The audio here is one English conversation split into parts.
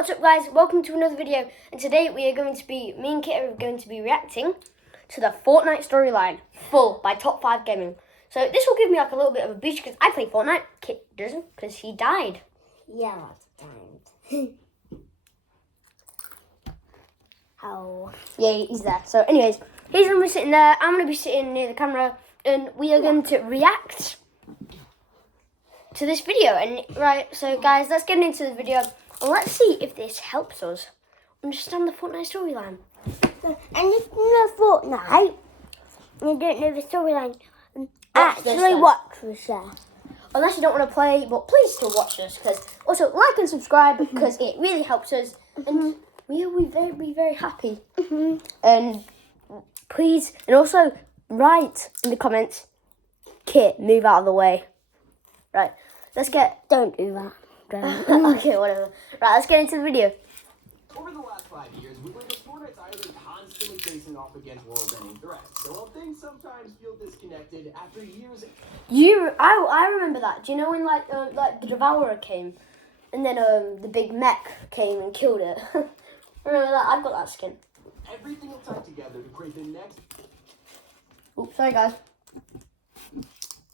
What's up guys, welcome to another video, and today me and Kit are going to be reacting to the Fortnite storyline, full by Top 5 Gaming. So this will give me like a little bit of a boost because I play Fortnite, Kit doesn't because he died. Yeah, lots of times. How? Yeah, he's there. So anyways, he's going to be sitting there, I'm going to be sitting near the camera, and we are going to react to this video. And right, so guys, let's get into the video. Let's see if this helps us understand the Fortnite storyline. And if you know Fortnite, you don't know the storyline, actually watch this. Unless you don't want to play, but please still watch this. Because also like and subscribe because it really helps us, and we will be very happy. And please, and also write in the comments, Kit, move out of the way. Right, let's get. Don't do that. Okay, whatever. Right, let's get into the video. Over the last 5 years, we've learned that Fortnite's island constantly facing off against world-ending threats. So while things sometimes feel disconnected, after years... I remember that. Do you know when like the Devourer came, and then the big mech came and killed it? Remember that? I've got that skin. Everything will tie together to create the next... Oops, sorry guys.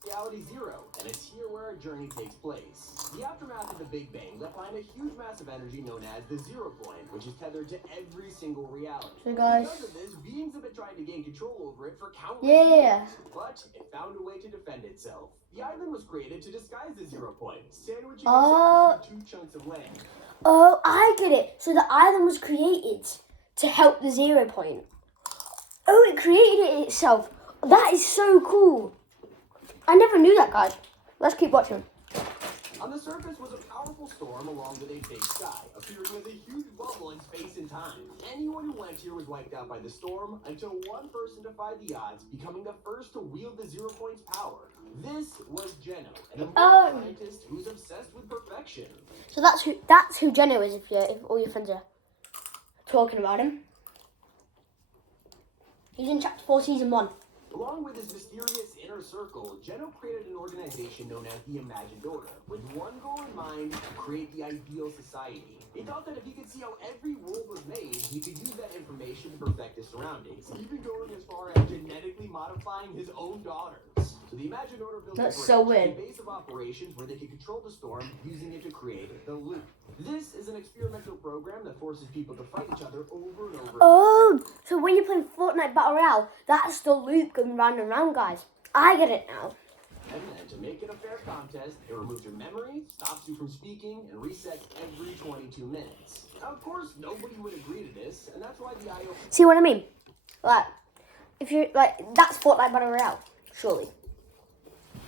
Reality Zero, and it's here where our journey takes place. The aftermath of the Big Bang left behind a huge mass of energy known as the 0 point, which is tethered to every single reality. So guys, because of this, beings have been trying to gain control over it for countless years, but it found a way to defend itself. The island was created to disguise the 0 point, sandwiching Oh. itself into 2 chunks of land. Oh, I get it. So the island was created to help the 0 point. Oh, it created it itself. That is so cool. I never knew that, guys. Let's keep watching. On the surface was a powerful storm along with a big sky, appearing as a huge bubble in space and time. Anyone who went here was wiped out by the storm until one person defied the odds, becoming the first to wield the 0 point's power. This was Geno, an immortal scientist who's obsessed with perfection. So that's who Geno is. If all your friends are talking about him, he's in Chapter 4, Season 1. Along with his mysterious inner circle, Geno created an organization known as the Imagined Order, with one goal in mind: to create the ideal society. He thought that if he could see how every world was made, he could use that information to perfect his surroundings, even going as far as genetically modifying his own daughters. So the Imagined Order built a base of operations where they could control the storm, using it to create the loop. This is an experimental program that forces people to fight each other over and over. Oh, so when you're playing Fortnite Battle Royale, that's the loop going round and round, guys. I get it now. And then, to make it a fair contest, it removes your memory, stops you from speaking, and resets every 22 minutes. Now, of course, nobody would agree to this, and that's why the IO... See what I mean? Like, if you're, like, that's Fortnite Battle Royale, surely.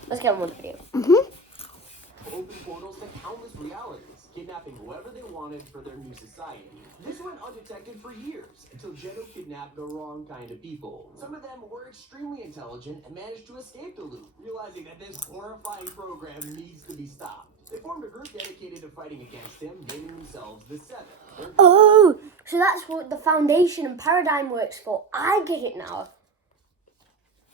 Let's get on with the video. Open portals to countless realities, kidnapping whoever they wanted for their new society. This went undetected for years, until Geno kidnapped the wrong kind of people. Some of them were extremely intelligent and managed to escape the loop, realizing that this horrifying program needs to be stopped. They formed a group dedicated to fighting against him, naming themselves the Seven. Oh, so that's what the foundation and paradigm works for. I get it now.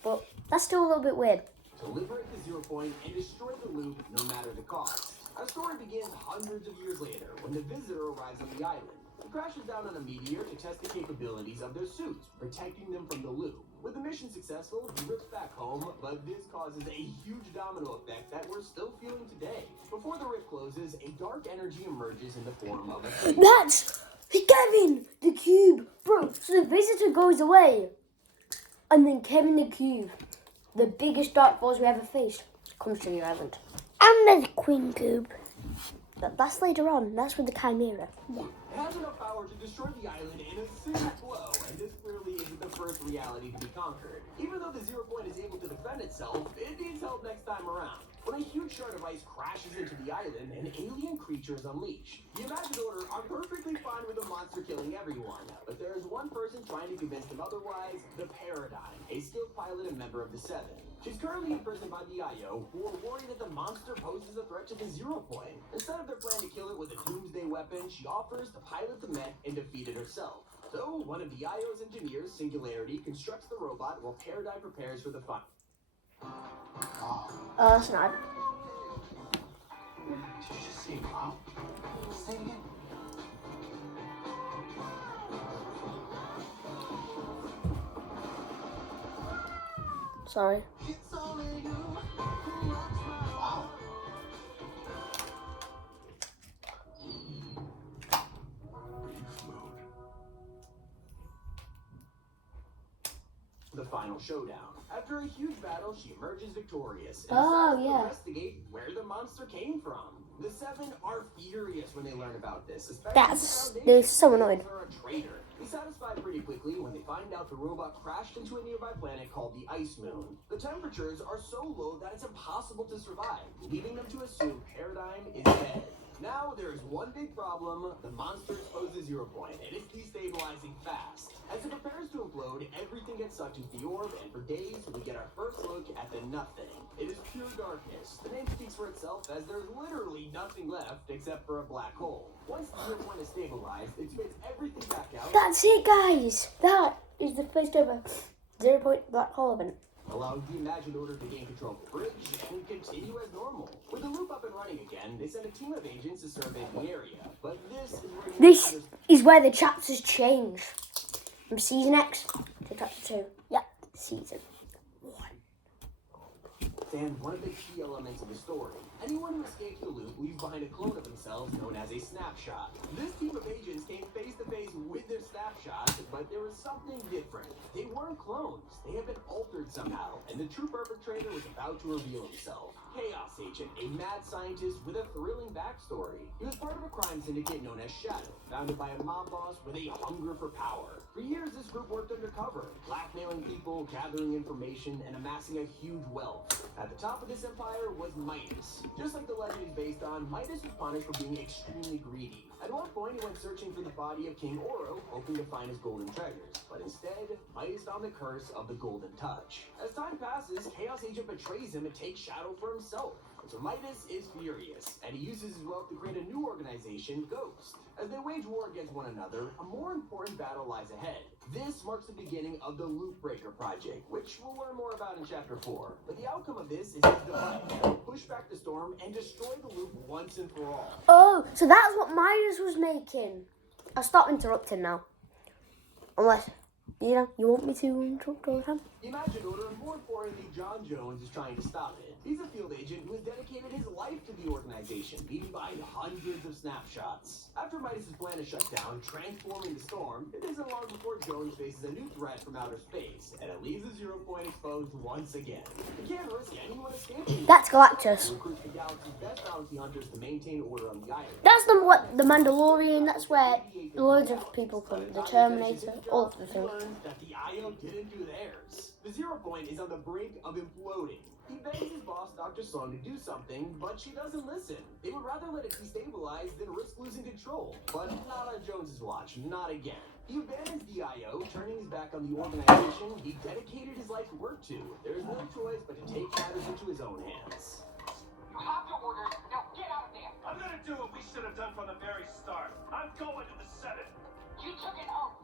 But that's still a little bit weird. To liberate the 0 point and destroy the loop no matter the cost. Our story begins hundreds of years later when the visitor arrives on the island. He crashes down on a meteor to test the capabilities of their suits, protecting them from the loop. With the mission successful, he rips back home, but this causes a huge domino effect that we're still feeling today. Before the rip closes, a dark energy emerges in the form of a cube. That's Kevin, the cube. Bro, so the visitor goes away. And then Kevin the cube, the biggest dark force we ever faced, comes to the island. And there's Queen Cube. That's later on. That's with the Chimera. Yeah. It has enough power to destroy the island in a single blow, and this clearly isn't the first reality to be conquered. Even though the 0 point is able to defend itself, it needs help next time around. When a huge shard of ice crashes into the island, an alien creature is unleashed. The Imagined Order are perfectly fine with the monster killing everyone, but there is one person trying to convince them otherwise: the Paradigm, a skilled pilot and member of the Seven. She's currently imprisoned by the IO, who are worried that the monster poses a threat to the 0 point. Instead of their plan to kill it with a doomsday weapon, she offers to pilot the mech and defeat it herself. So, one of the IO's engineers, Singularity, constructs the robot while Paradigm prepares for the fight. That's not. Did you just say wow? Say it again. Sorry. The final showdown. After a huge battle, she emerges victorious and Oh, decides yeah. to investigate where the monster came from. The Seven are furious when they learn about this, especially They're so the annoyed. Foundation are a traitor. They satisfy pretty quickly when they find out the robot crashed into a nearby planet called the Ice Moon. The temperatures are so low that it's impossible to survive, leading them to assume Paradigm is dead. Now there is one big problem. The monster exposes Zero Point, and it's destabilizing fast. As it prepares to implode, everything gets sucked into the orb, and for days we get our first look at the nothing. It is pure darkness. The name speaks for itself, as there's literally nothing left except for a black hole. Once the Zero Point is stabilized, it spits everything back out. That's it, guys. That is the first ever 0 Point black hole event. Allowing the imagined order to gain control of the bridge and continue as normal. With the loop up and running again, they send a team of agents to survey the area. But This is where the chapters change. From Season X to Chapter 2. Yep. Season 1. And one of the key elements of the story. Anyone who escapes the loop leaves behind a clone of themselves known as a snapshot. This team of agents came face to face with their snapshot, but there was something different. They weren't clones. They had been altered somehow, and the true perpetrator was about to reveal himself. Chaos Agent, a mad scientist with a thrilling backstory. He was part of a crime syndicate known as Shadow, founded by a mob boss with a hunger for power. For years, this group worked undercover, blackmailing people, gathering information, and amassing a huge wealth. At the top of this empire was Midas. Just like the legend is based on, Midas was punished for being extremely greedy. At one point, he went searching for the body of King Oro, hoping to find his golden treasures. But instead, Midas found the curse of the Golden Touch. As time passes, Chaos Agent betrays him and takes Shadow for himself. So Midas is furious, and he uses his wealth to create a new organization, Ghost. As they wage war against one another, a more important battle lies ahead. This marks the beginning of the Loop Breaker project, which we'll learn more about in Chapter 4. But the outcome of this is his device that will push back the storm and destroy the loop once and for all. Oh, so that's what Midas was making. I'll stop interrupting now. Unless, you want me to interrupt all the time? The Imagined Order, and more importantly, John Jones is trying to stop it. He's a field agent who has dedicated his life to the organization, leaving behind hundreds of snapshots. After Midas' plan is shut down, transforming the storm, it isn't long before Jones faces a new threat from outer space, and it leaves the Zero Point exposed once again. He can't risk anyone escaping. That's Galactus. He recruits the galaxy's best bounty hunters to maintain order on the island. That's the Mandalorian. That's where loads of people come. The Terminator, all of the things. Learns that the IO didn't do theirs. The Zero Point is on the brink of imploding. He begs his boss, Dr. Sloan, to do something, but she doesn't listen. They would rather let it destabilize than risk losing control. But not on Jones's watch, not again. He abandons the IO, turning his back on the organization he dedicated his life work to. There is no choice but to take matters into his own hands. You have your orders. Now get out of there. I'm gonna do what we should have done from the very start. I'm going to the Senate. You took an oath.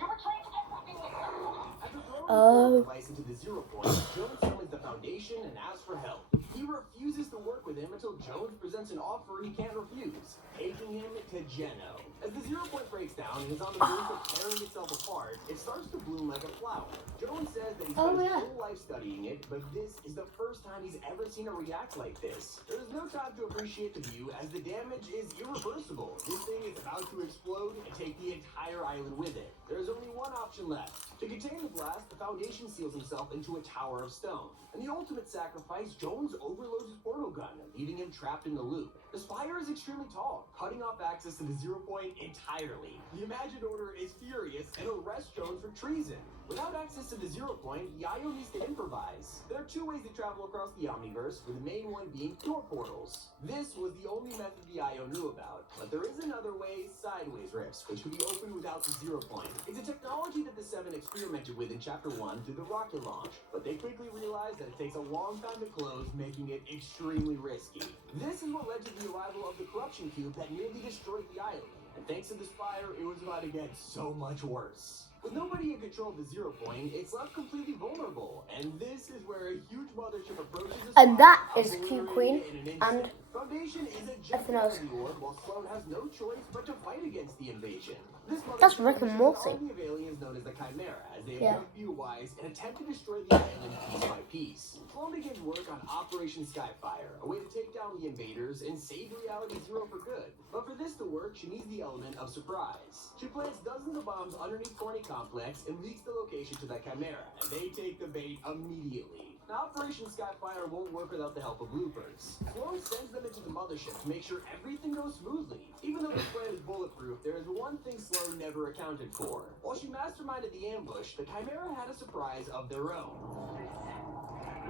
You betrayed everything that you After throwing Oh. the device into the Zero Point, Jones summons the Foundation and asks for help. He refuses to work with him until Jones presents an offer he can't refuse, taking him to Geno. As the Zero Point breaks down and is on the brink of tearing itself apart, it starts to bloom like a flower. Jones says that he's spent his whole life studying it, but this is the first time he's ever seen it react like this. There is no time to appreciate the view, as the damage is irreversible. This thing is about to explode and take the entire island with it. There is only one option left. To contain the blast, the Foundation seals himself into a tower of stone. In the ultimate sacrifice, Jones overloads his portal gun, leaving him trapped in the loop. The spire is extremely tall, cutting off access to the Zero Point entirely. The Imagined Order is furious and arrests Jones for treason. Without access to the Zero Point, the IO needs to improvise. There are two ways to travel across the Omniverse, with the main one being pure portals. This was the only method the IO knew about, but there is another way, sideways rifts, which can be opened without the Zero Point. It's a technology that the Seven experimented with in Chapter 1 through the rocket launch, but they quickly realized that it takes a long time to close, making it extremely risky. This is what led to the arrival of the Corruption Cube that nearly destroyed the island, and thanks to the Spire, it was about to get so much worse. With nobody in control of the Zero Point, it's left completely vulnerable, and this is where a huge mothership approaches the And that Spire, is Q obliterating Queen it in an and instant. Foundation is Everything ejected else. from the orb while Sloane has no choice but to fight against the invasion. This That's mothership Rick and uses Morty. an army of aliens known as the Chimera as they Yeah. abduct View-wise and attempt to destroy the island piece by piece. Sloane begins work on Operation Skyfire, a way to take down the invaders and save Reality Zero for good. But for this to work, she needs the element of surprise. She plants dozens of bombs underneath Corny Complex and leaks the location to the Chimera, and they take the bait immediately. Now, Operation Skyfire won't work without the help of loopers. Sloane sends them into the mothership to make sure everything goes smoothly. Even though the plan is bulletproof, there is one thing Sloane never accounted for. While she masterminded the ambush, the Chimera had a surprise of their own.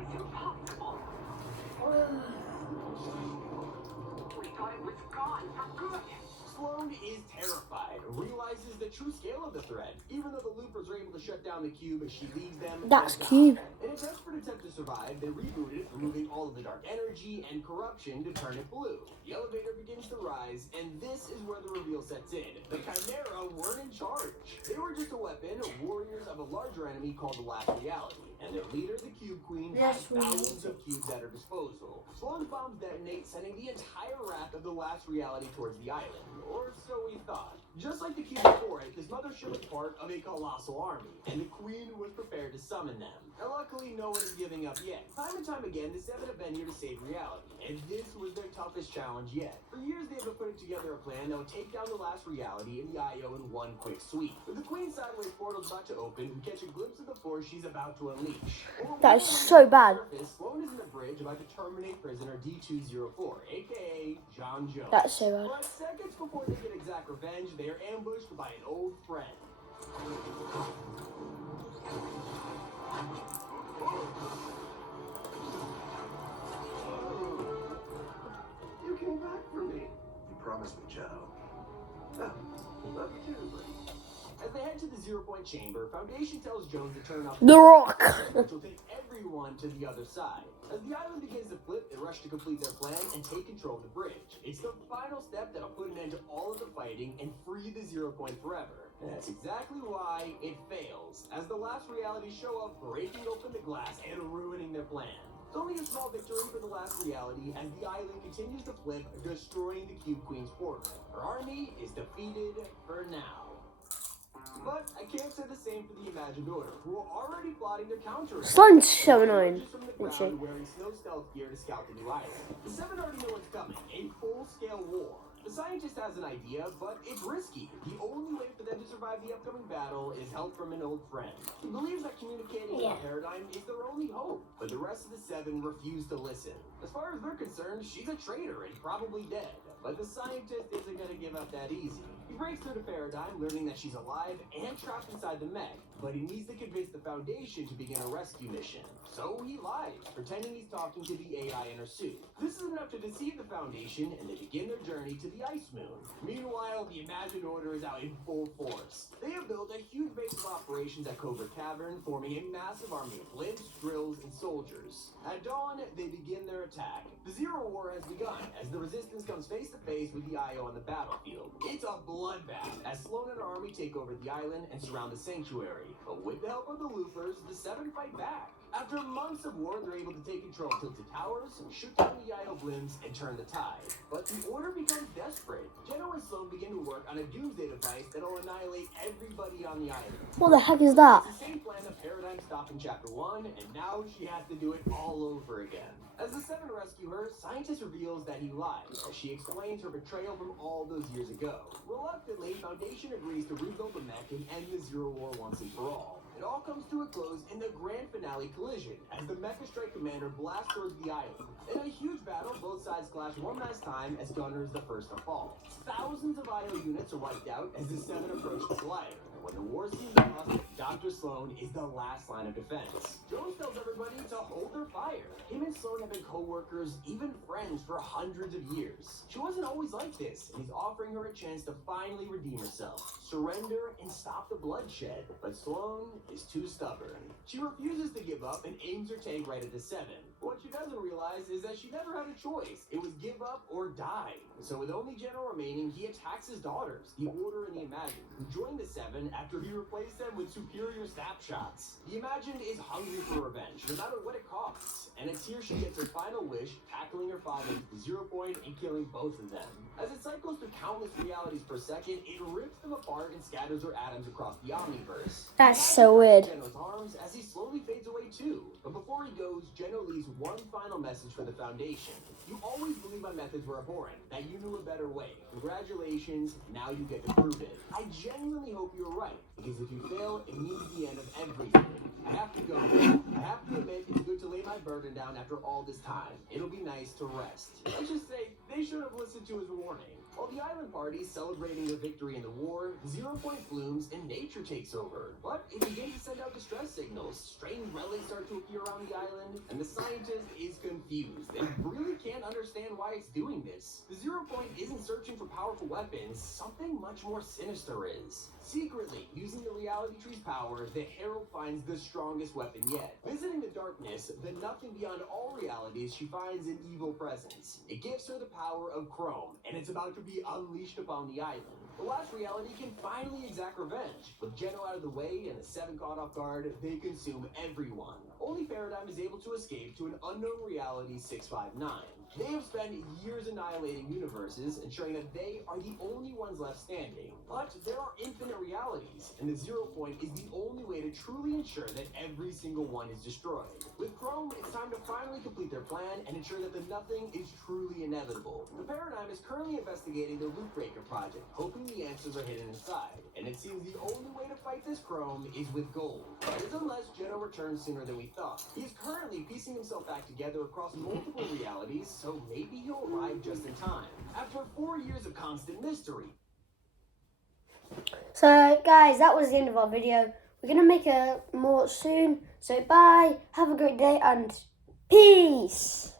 It's impossible. We thought it was gone for good. Sloane is terrified, realizes the true scale of the threat. Even though the loopers are able to shut down the cube as she leaves them, That's they're Cube. not. In a desperate attempt to survive, they reboot it, removing all of the dark energy and corruption to turn it blue. The elevator begins to rise, and this is where the reveal sets in. The Chimera weren't in charge. They were just a weapon, warriors of a larger enemy called the Last Reality. And their leader, the Cube Queen, has thousands of cubes at her disposal. Sloane's bombs detonate, sending the entire wrath of the Last Reality towards the island. Or so we thought. Just like the cube before it, this mothership was part of a colossal army, and the Queen was prepared to summon them. And luckily, no one is giving up yet. Time and time again, the Seven have been here to save reality, and this was their toughest challenge yet. For years, they've been putting together a plan that would take down the Last Reality and the IO in one quick sweep. With the Queen's sideways portal about to open, we catch a glimpse of the force she's about to unleash. That is so bad. Sloane is in the bridge about to terminate prisoner D204, aka John Jones. That's so bad. But seconds before they get exact revenge, they are ambushed by an old friend. You came back for me. You promised me, Joe. Oh, love you too, buddy. As they head to the 0 Point chamber, Foundation tells Jones to turn off The Rock. which will take everyone to the other side. As the island begins to flip, they rush to complete their plan and take control of the bridge. It's the final step that'll put an end to all of the fighting and free the 0 Point forever. And that's exactly why it fails, as the Last Reality show up, breaking open the glass and ruining their plan. It's only a small victory for the Last Reality as the island continues to flip, destroying the Cube Queen's portal. Her army is defeated for now. But I can't say the same for the Imagined Order, who are already plotting their counter. Sloane's so annoying, Just from the isn't she? ground, wearing snow stealth gear to scout the new island. The Seven already know what's coming, a full-scale war. The scientist has an idea, but it's risky. The only way for them to survive the upcoming battle is help from an old friend. He believes that communicating with Paradigm is their only hope, but the rest of the Seven refuse to listen. As far as they're concerned, she's a traitor and probably dead. But the scientist isn't going to give up that easy. He breaks through to Paradigm, learning that she's alive and trapped inside the mech, but he needs to convince the Foundation to begin a rescue mission. So he lies, pretending he's talking to the AI in her suit. This is enough to deceive the Foundation, and they begin their journey to the Ice Moon. Meanwhile, the Imagined Order is out in full force. They have built a huge base of operations at Covert Cavern, forming a massive army of blimps, drills, and soldiers. At dawn, they begin their attack. The Zero War has begun, as the Resistance comes face to face with the IO on the battlefield. It's a bloodbath, as Sloane and her army take over the island and surround the sanctuary. But with the help of the Loopers, the Seven fight back. After months of war, they're able to take control of Tilted Towers, shoot down the IO blimps, and turn the tide. But the Order becomes desperate. General and Sloane begin to work on a doomsday device that'll annihilate everybody on the island. What the heck is that? It's the same plan that Paradigm stopped in Chapter 1, and now she has to do it all over again. As the Seven rescue her, Scientist reveals that he lied, as she explains her betrayal from all those years ago. Reluctantly, Foundation agrees to rebuild the mech and end the Zero War once and for all. It all comes to a close in the grand finale collision, as the Mecha Strike Commander blasts towards the island. In a huge battle, both sides clash one last time as Gunner is the first to fall. Thousands of IO units are wiped out as the Seven approach the collider. When the war seems lost, Dr. Sloane is the last line of defense. Jones tells everybody to hold their fire. Him and Sloane have been co-workers, even friends, for hundreds of years. She wasn't always like this, and he's offering her a chance to finally redeem herself, surrender, and stop the bloodshed. But Sloane is too stubborn. She refuses to give up and aims her tank right at the Seven. What she doesn't realize is that she never had a choice. It was give up or die. So with only General remaining, he attacks his daughters, the Order and the Imagined, who join the Seven after he replaced them with superior snapshots. The Imagined is hungry for revenge, no matter what it costs. And it's here she gets her final wish, tackling her father to the 0 point and killing both of them. As it cycles through countless realities per second, it rips them apart and scatters her atoms across the Omniverse. That's so weird. Geno's arms as he slowly fades away too. But before he goes, Geno leaves one final message for the Foundation. You always believed my methods were abhorrent, that you knew a better way. Congratulations, now you get to prove it. I genuinely hope you're right, because if you fail, it means the end of everything. I have to go. I have to admit, it's good to lay my burden down after all this time. It'll be nice to rest. Let's just say, they should have listened to his warning. While the island party's celebrating their victory in the war, the 0 point blooms and nature takes over. But it begins to send out distress signals. Strange relics start to appear around the island, and the scientist is confused and really can't understand why it's doing this. The 0 point isn't searching for powerful weapons, something much more sinister is. Secretly, using the reality tree's power, the Herald finds the strongest weapon yet. Visiting the darkness, the nothing beyond all realities, she finds an evil presence. It gives her the power of Chrome, and it's about to be unleashed upon the island. The last reality can finally exact revenge. With Geno out of the way and the 7 caught off guard, they consume everyone. Only Paradigm is able to escape to an unknown reality 659. They have spent years annihilating universes, ensuring that they are the only ones left standing. But there are infinite realities, and the 0 point is the only way to truly ensure that every single one is destroyed. With Chrome, it's time to finally complete their plan and ensure that the nothing is truly inevitable. The Paradigm is currently investigating the Loop Breaker project, hoping the answers are hidden inside. And it seems the only way to fight this Chrome is with gold. That is unless Geno returns sooner than we thought. He is currently piecing himself back together across multiple realities, so maybe he'll arrive just in time. After 4 years of constant mystery. So guys, that was the end of our video. We're going to make a more soon. So bye, have a great day, and peace.